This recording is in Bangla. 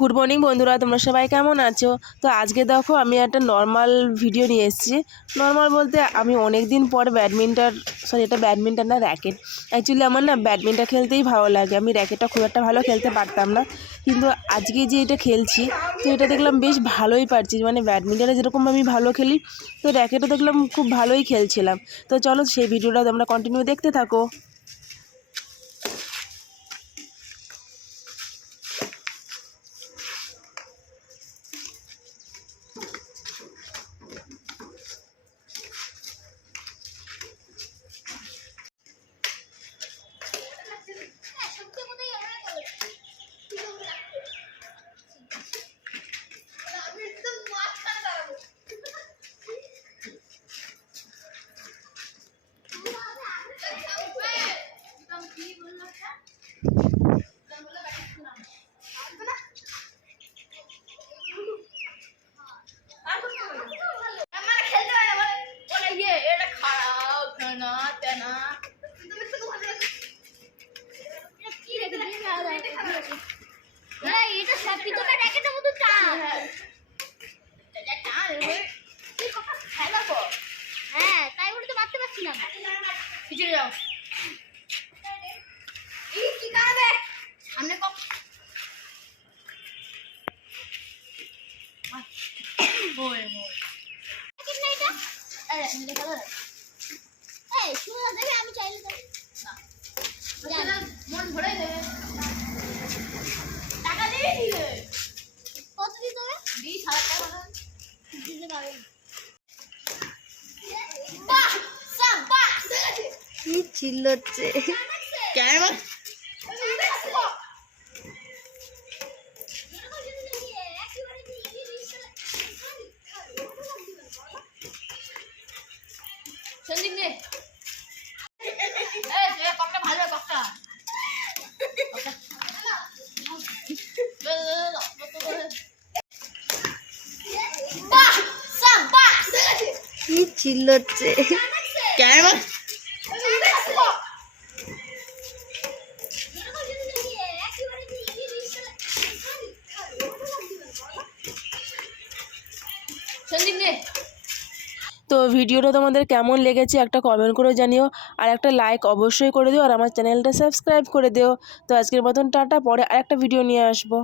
গুড মর্নিং বন্ধুরা, তোমরা সবাই কেমন আছো? তো আজকে দেখো আমি একটা নর্মাল ভিডিও নিয়ে এসেছি। নর্মাল বলতে আমি অনেক দিন পর এটা ব্যাডমিন্টন না, র্যাকেট। অ্যাকচুয়ালি আমার না ব্যাডমিন্টন খেলতেই ভালো লাগে। আমি র্যাকেটটা খুব একটা ভালো খেলতে পারতাম না, কিন্তু আজকে যে এটা খেলছি তো এটা দেখলাম বেশ ভালোই পারছি। মানে ব্যাডমিন্টনে যেরকম আমি ভালো খেলি, তো র্যাকেটও দেখলাম খুব ভালোই খেলছিলাম। তো চলো সেই ভিডিওটা তোমরা কন্টিনিউ দেখতে থাকো। মন ভরে দেবে টাকা দিয়ে দিবে কত দিতে হবে 20,000 টাকা দিতে পারবে বাহ সাবাস কি চিল্লাচ্ছে কেন সন্দীপ নে এই কপটা ভালো কপটা কি চিল্লাচ্ছে কেন সন্দীপ নে। তো ভিডিওটা তোমাদের কেমন লেগেছে একটা কমেন্ট করে জানিও, আর একটা লাইক অবশ্যই করে দিও, আর আমার চ্যানেলটা সাবস্ক্রাইব করে দিও। তো আজকের মতন টাটা, পরে আরেকটা ভিডিও নিয়ে আসবো।